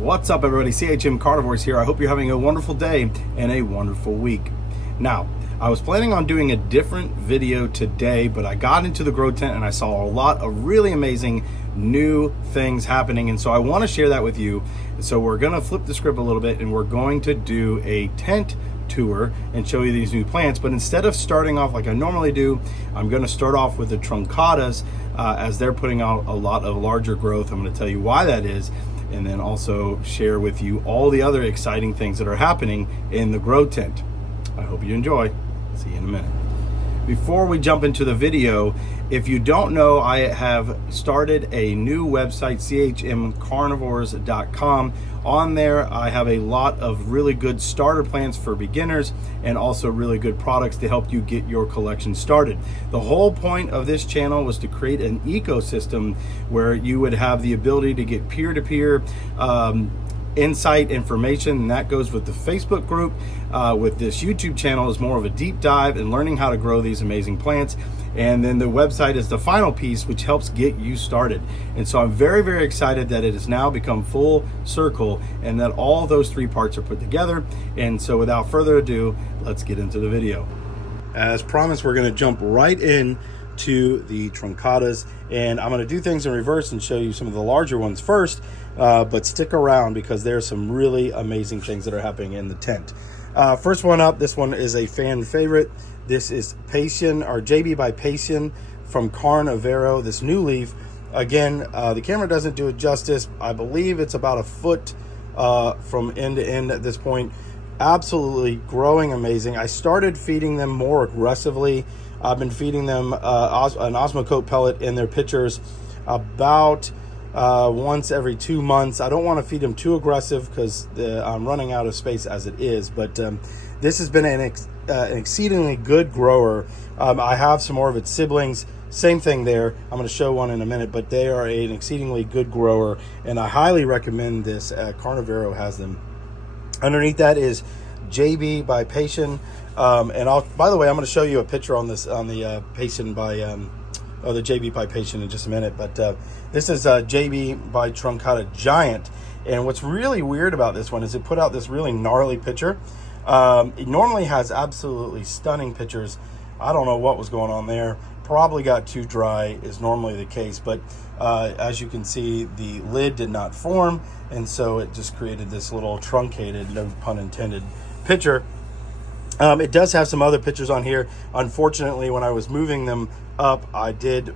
What's up, everybody? CHM Carnivorous here. I hope you're having a wonderful day and a wonderful week. Now, I was planning on doing a different video today, but I got into the grow tent and I saw a lot of really amazing new things happening, and so I want to share that with you. So we're going to flip the script a little bit and we're going to do a tent tour and show you these new plants. But instead of starting off like I normally do, I'm going to start off with the Truncatas as they're putting out a lot of larger growth. I'm going to tell you why that is, and then also share with you all the other exciting things that are happening in the grow tent. I hope you enjoy. See you in a minute. Before we jump into the video, if you don't know, I have started a new website, chmcarnivores.com. On there, I have a lot of really good starter plants for beginners and also really good products to help you get your collection started. The whole point of this channel was to create an ecosystem where you would have the ability to get peer-to-peer insight information, and that goes with the Facebook group. With this YouTube channel is more of a deep dive and learning how to grow these amazing plants, and then the website is the final piece which helps get you started. And so I'm very, very excited that it has now become full circle and that all those three parts are put together. And so without further ado, let's get into the video. As promised, we're going to jump right in to the Truncatas, and I'm going to do things in reverse and show you some of the larger ones first, but stick around because there's some really amazing things that are happening in the tent. First one up, this one is a fan favorite. This is Passion, or JB by Passion from Carnivorous, this new leaf. Again, the camera doesn't do it justice. I believe it's about a foot from end to end at this point. Absolutely growing amazing. I started feeding them more aggressively. I've been feeding them an Osmocote pellet in their pitchers about once every 2 months. I don't want to feed them too aggressive because I'm running out of space as it is, but this has been an exceedingly good grower. I have some more of its siblings. Same thing there. I'm going to show one in a minute, but they are an exceedingly good grower, and I highly recommend this. Carnivorous has them. Underneath that is JB by Passion, and by the way, I'm going to show you a picture on this on the Passion by the JB by Passion in just a minute. But this is JB by Truncata Giant, and what's really weird about this one is it put out this really gnarly picture. It normally has absolutely stunning pictures. I don't know what was going on there. Probably got too dry is normally the case, but as you can see, the lid did not form, and so it just created this little truncated, no pun intended, picture. It does have some other pictures on here. Unfortunately, when I was moving them up, I did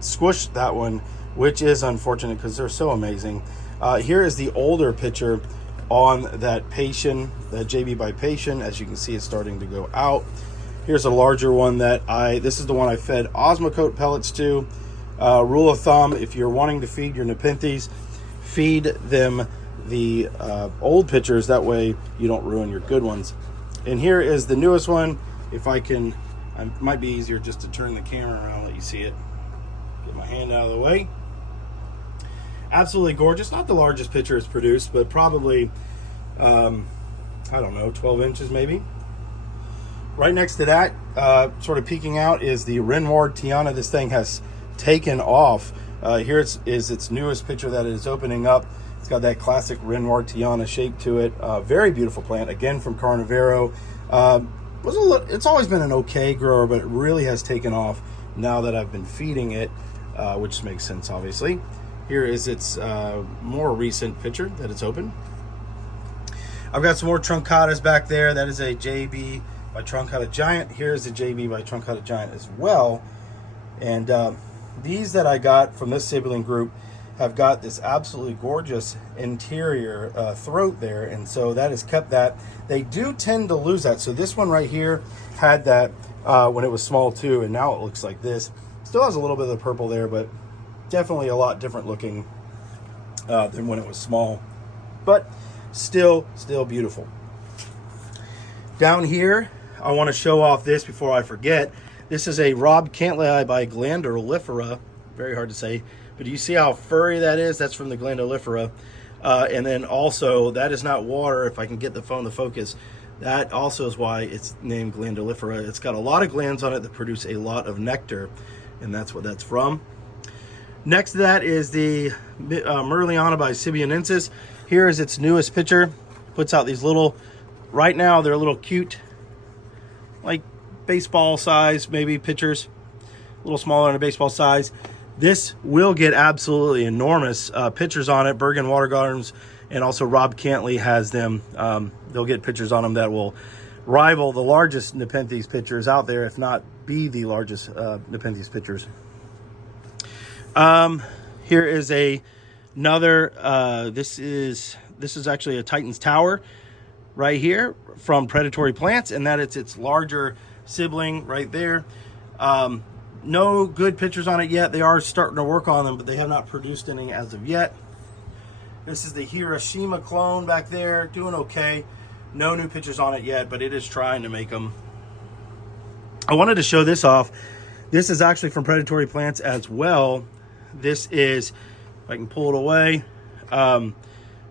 squish that one, which is unfortunate because they're so amazing. Here is the older picture on that Passion, that JB by Passion. As you can see, it's starting to go out. Here's a larger one that this is the one I fed Osmocote pellets to. Rule of thumb, if you're wanting to feed your Nepenthes, feed them the old pitchers. That way you don't ruin your good ones. And here is the newest one. If I can, it might be easier just to turn the camera around, let you see it. Get my hand out of the way. Absolutely gorgeous. Not the largest pitcher it's produced, but probably, I don't know, 12 inches maybe. Right next to that, sort of peeking out, is the Renardiana. This thing has taken off. Here is its newest picture that is opening up. It's got that classic Renardiana shape to it. Very beautiful plant, again from Carnivorous. It's always been an okay grower, but it really has taken off now that I've been feeding it, which makes sense, obviously. Here is its more recent picture that it's open. I've got some more Truncatas back there. That is a JB by Truncata Giant. Here's the JB by Truncata Giant as well. And these that I got from this sibling group have got this absolutely gorgeous interior throat there, and so that has kept that. They do tend to lose that. So this one right here had that when it was small too, and now it looks like this. Still has a little bit of the purple there, but definitely a lot different looking than when it was small, but still beautiful. Down here, I want to show off this before I forget. This is a Rob Cantley by Glandolifera. Very hard to say, but do you see how furry that is? That's from the Glandolifera. And then also, that is not water. If I can get the phone to focus, that also is why it's named Glandolifera. It's got a lot of glands on it that produce a lot of nectar, and that's what that's from. Next to that is the Merliana by Sibianensis. Here is its newest picture. Puts out these little, right now they're a little cute, like baseball size maybe pictures, a little smaller than a baseball size. This will get absolutely enormous pictures on it. Bergen Water Gardens and also Rob Cantley has them. They'll get pictures on them that will rival the largest Nepenthes pictures out there, if not be the largest Nepenthes pictures. Here is another, this is actually a Titan's Tower right here from Predatory Plants, and that it's its larger sibling right there. No good pictures on it yet. They are starting to work on them, but they have not produced any as of yet. This is the Hiroshima clone back there, doing okay. No new pictures on it yet, but it is trying to make them. I wanted to show this off. This is actually from Predatory Plants as well. This is, if I can pull it away,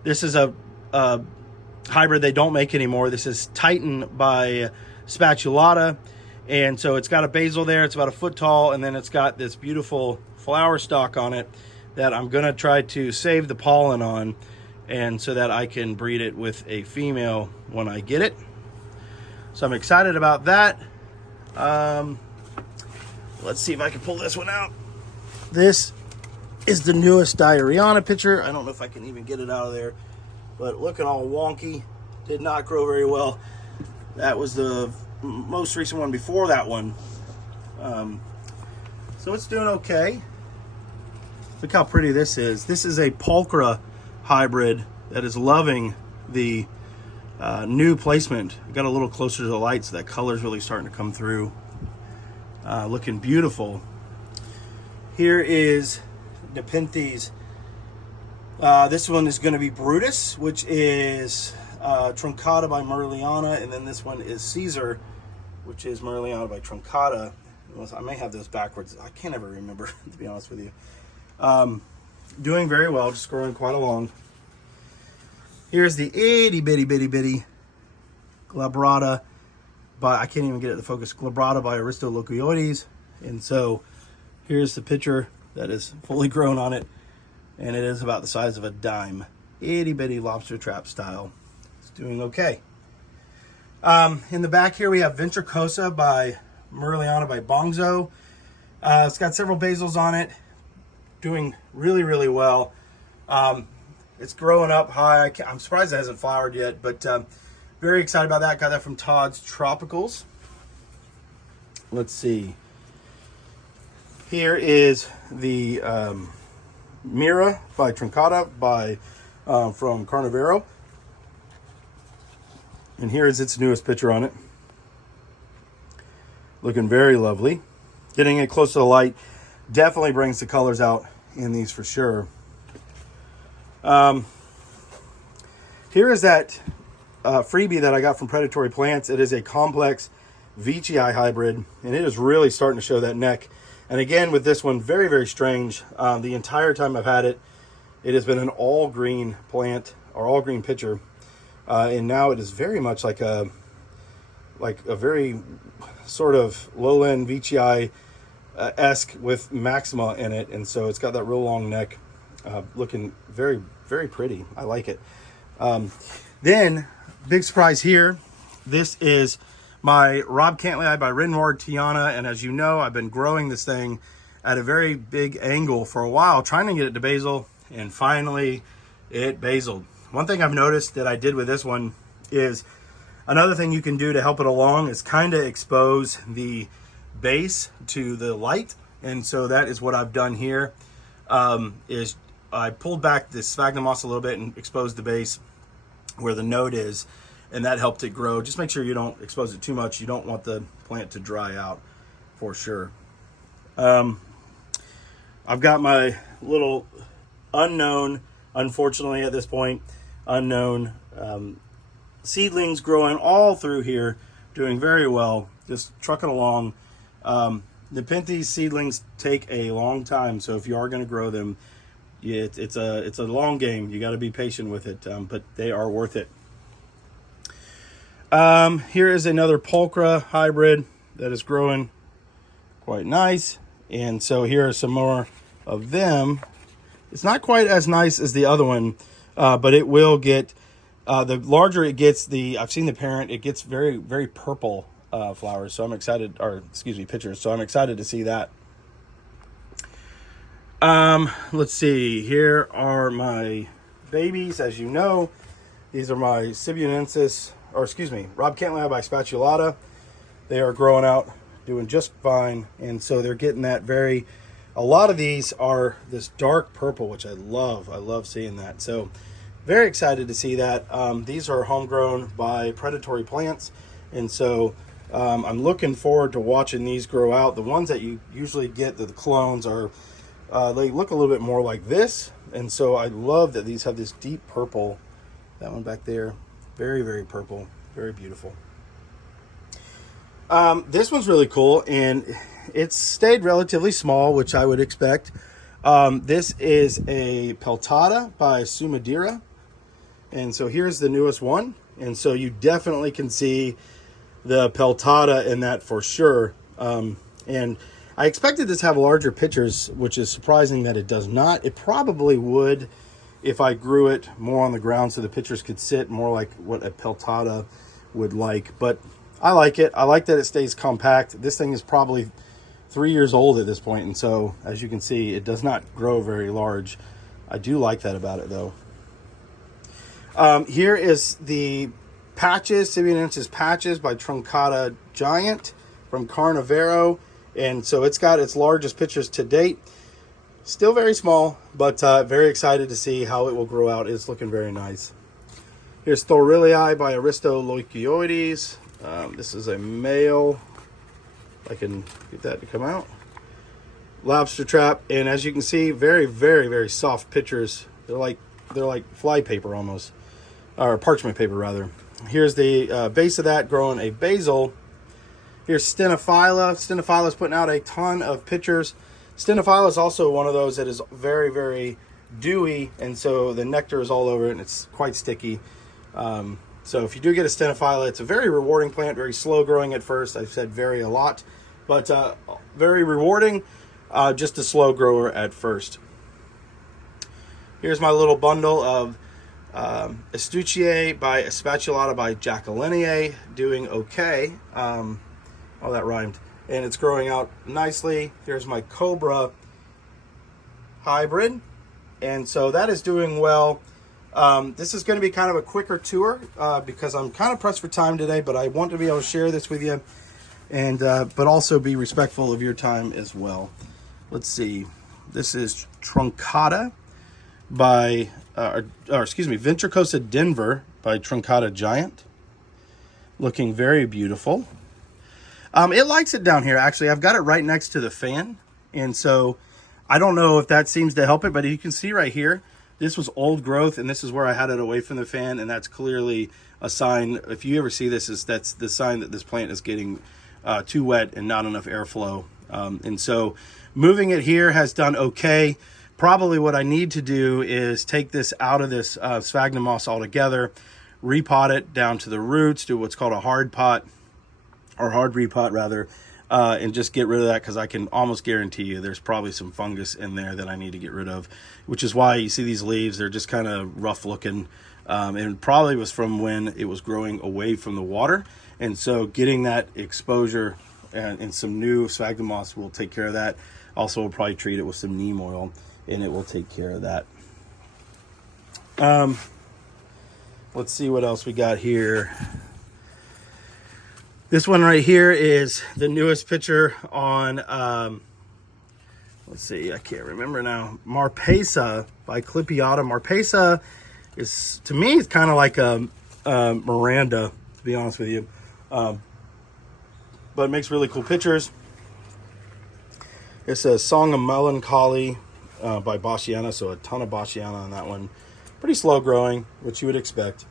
this is a hybrid they don't make anymore. This is Titan by Spatulata. And so it's got a basal there. It's about a foot tall. And then it's got this beautiful flower stalk on it that I'm going to try to save the pollen on. And so that I can breed it with a female when I get it. So I'm excited about that. Let's see if I can pull this one out. This is the newest Renardiana picture. I don't know if I can even get it out of there, but looking all wonky. Did not grow very well. That was the most recent one before that one. So it's doing okay. Look how pretty this is. This is a pulchra hybrid that is loving the new placement. Got a little closer to the light, so that color's really starting to come through. Looking beautiful. Here is Nepenthes. This one is going to be Brutus, which is Truncata by Merliana, and then this one is Caesar, which is Merliana by Truncata. I may have those backwards. I can't ever remember, to be honest with you. Doing very well, just growing quite along. Here's the itty bitty glabrata by, I can't even get it to focus, glabrata by Aristolochioides. And so here's the picture that is fully grown on it, and it is about the size of a dime. Itty bitty lobster trap style. It's doing okay. In the back here we have Ventricosa by Merliana by Bongzo. It's got several basals on it, doing really well. It's growing up high. I'm surprised it hasn't flowered yet, but very excited about that. Got that from Todd's Tropicals. Let's see. Here is the Mira by Truncata from Carnivorous. And here is its newest picture on it. Looking very lovely. Getting it close to the light definitely brings the colors out in these for sure. Here is that freebie that I got from Predatory Plants. It is a complex Veitchii hybrid, and it is really starting to show that neck. And again, with this one, very strange. The entire time I've had it, it has been an all green plant or all green pitcher, and now it is very much like a very sort of lowland Veitchii esque with maxima in it, and so it's got that real long neck, looking very pretty. I like it. Then big surprise here. This is my Rob Cantley by Renardiana, and as you know, I've been growing this thing at a very big angle for a while, trying to get it to basal, and finally it basaled. One thing I've noticed that I did with this one is, another thing you can do to help it along is kind of expose the base to the light, and so that is what I've done here. Is I pulled back the sphagnum moss a little bit and exposed the base where the node is, and that helped it grow. Just make sure you don't expose it too much. You don't want the plant to dry out for sure. I've got my little unknown, unfortunately at this point, unknown seedlings growing all through here, doing very well, just trucking along. Nepenthes seedlings take a long time, so if you are going to grow them, it's a long game. You got to be patient with it, but they are worth it. Here is another pulchra hybrid that is growing quite nice, and so here are some more of them. It's not quite as nice as the other one, but it will get, the larger it gets, I've seen the parent, it gets very, very purple flowers. So I'm excited, or excuse me, pictures. So I'm excited to see that. Let's see, here are my babies. As you know, these are my Sibionensis, or excuse me, Rob Cantley bispatulata. They are growing out, doing just fine. And so they're getting that a lot of these are this dark purple, which I love. I love seeing that. So very excited to see that. These are homegrown by predatory plants. And so I'm looking forward to watching these grow out. The ones that you usually get, the clones, are they look a little bit more like this. And so I love that these have this deep purple. That one back there, very, very purple, very beautiful. This one's really cool, and it's stayed relatively small, which I would expect. This is a peltata by Sumadira. And so here's the newest one. And so you definitely can see the peltata in that for sure. And I expected this to have larger pictures, which is surprising that it does not. It probably would if I grew it more on the ground so the pictures could sit more like what a peltata would like. But I like it. I like that it stays compact. This thing is probably 3 years old at this point, and so as you can see, it does not grow very large. I do like that about it, though. Here is the patches, Sibionensis patches by Truncata Giant from Carnivorous, and so it's got its largest pictures to date. Still very small, but very excited to see how it will grow out. It's looking very nice. Here's Thorilii by Aristolochioides. This is a male. I can get that to come out. Lobster trap, and as you can see, very, very, very soft pictures. They're like fly paper almost, or parchment paper rather. Here's the base of that, growing a basal. Here's Stenophylla. Stenophylla is putting out a ton of pictures. Stenophylla is also one of those that is very, very dewy, and so the nectar is all over it, and it's quite sticky. So if you do get a Stenophylla, it's a very rewarding plant, very slow growing at first. I've said very a lot, but very rewarding, just a slow grower at first. Here's my little bundle of Estuchiae by Spatulata by Jacquelinie, doing okay. Oh, that rhymed. And it's growing out nicely. Here's my Cobra hybrid. And so that is doing well. This is going to be kind of a quicker tour because I'm kind of pressed for time today, but I want to be able to share this with you, and but also be respectful of your time as well. Let's see. This is Truncata by, Ventricosa Denver by Truncata Giant. Looking very beautiful. It likes it down here, actually. I've got it right next to the fan, and so I don't know if that seems to help it, but you can see right here, this was old growth, and this is where I had it away from the fan, and that's clearly a sign. If you ever see this, that's the sign that this plant is getting too wet and not enough airflow. And so moving it here has done okay. Probably what I need to do is take this out of this sphagnum moss altogether, repot it down to the roots, do what's called a hard pot, or hard repot rather, and just get rid of that, because I can almost guarantee you there's probably some fungus in there that I need to get rid of, which is why you see these leaves, they're just kind of rough looking, and probably was from when it was growing away from the water. And so getting that exposure and some new sphagnum moss will take care of that. Also, we'll probably treat it with some neem oil, and it will take care of that. Let's see what else we got here. This one right here is the newest picture on, let's see, I can't remember now, Marpesa by Clipiata. Marpesa is, to me, it's kind of like a Miranda, to be honest with you. But it makes really cool pictures. It's a Song of Melancholy by Boschiana, so a ton of Boschiana on that one. Pretty slow growing, which you would expect.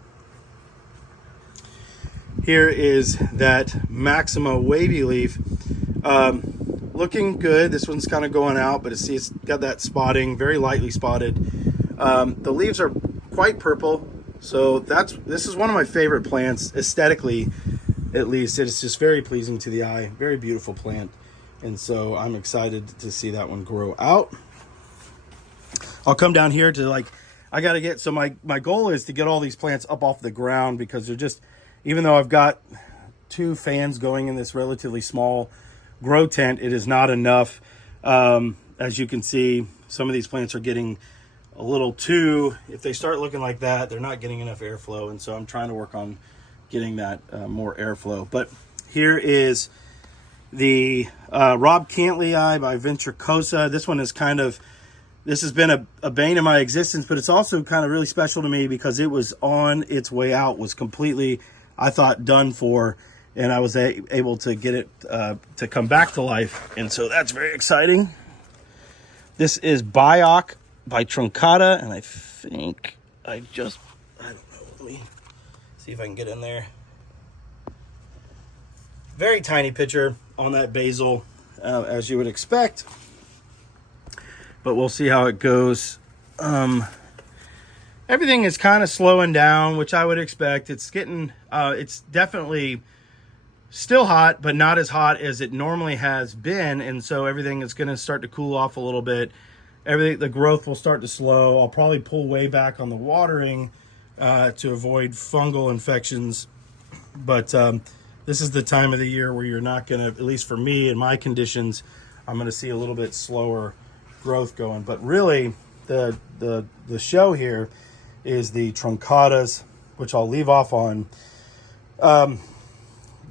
Here is that Maxima wavy leaf. Looking good. This one's kind of going out, but it's got that spotting, very lightly spotted. The leaves are quite purple, so this is one of my favorite plants, aesthetically at least. It's just very pleasing to the eye, very beautiful plant, and so I'm excited to see that one grow out. I'll come down here to like, I got to get, so my goal is to get all these plants up off the ground, because they're just, even though I've got 2 fans going in this relatively small grow tent, it is not enough. As you can see, some of these plants are getting a little too, if they start looking like that, they're not getting enough airflow. And so I'm trying to work on getting that more airflow. But here is the Rob Cantley by Ventricosa. This one is kind of, this has been a bane of my existence, but it's also kind of really special to me because it was on its way out, was completely, I thought, done for, and I was able to get it to come back to life. And so that's very exciting. This is Bioc by Truncata, and I think I don't know, let me see if I can get in there. Very tiny picture on that basal, as you would expect, but we'll see how it goes. Everything is kind of slowing down, which I would expect. It's getting, it's definitely still hot, but not as hot as it normally has been, and so everything is going to start to cool off a little bit. The growth will start to slow. I'll probably pull way back on the watering to avoid fungal infections, but this is the time of the year where you're not going to, at least for me in my conditions, I'm going to see a little bit slower growth going. But really, the show here is the Truncatas, which I'll leave off on.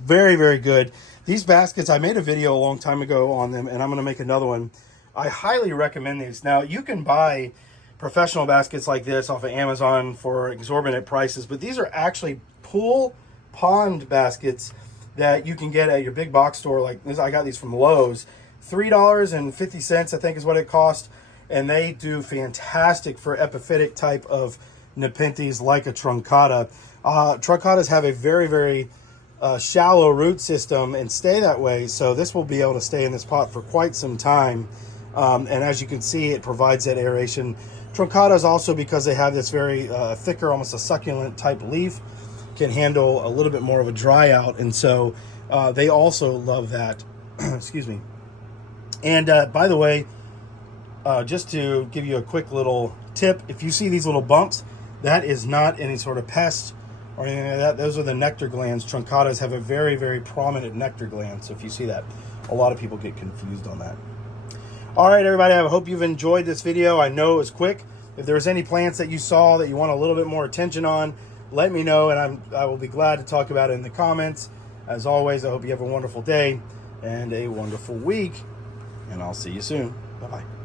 Very, very good. These baskets, I made a video a long time ago on them, and I'm going to make another one. I highly recommend these. Now, you can buy professional baskets like this off of Amazon for exorbitant prices, but these are actually pond baskets that you can get at your big box store. Like this, I got these from Lowe's. $3.50, I think, is what it cost, and they do fantastic for epiphytic type of Nepenthes like a Truncata. Truncatas have a very, very shallow root system and stay that way, so this will be able to stay in this pot for quite some time. And as you can see, it provides that aeration. Truncatas also, because they have this very thicker, almost a succulent type leaf, can handle a little bit more of a dry out, and so they also love that. Excuse me. And by the way, just to give you a quick little tip, if you see these little bumps, that is not any sort of pest or anything like that. Those are the nectar glands. Truncatas have a very, very prominent nectar gland, so if you see that, a lot of people get confused on that. All right, everybody, I hope you've enjoyed this video. I know it was quick. If there's any plants that you saw that you want a little bit more attention on, let me know, and I will be glad to talk about it in the comments. As always, I hope you have a wonderful day and a wonderful week, and I'll see you soon. Bye-bye.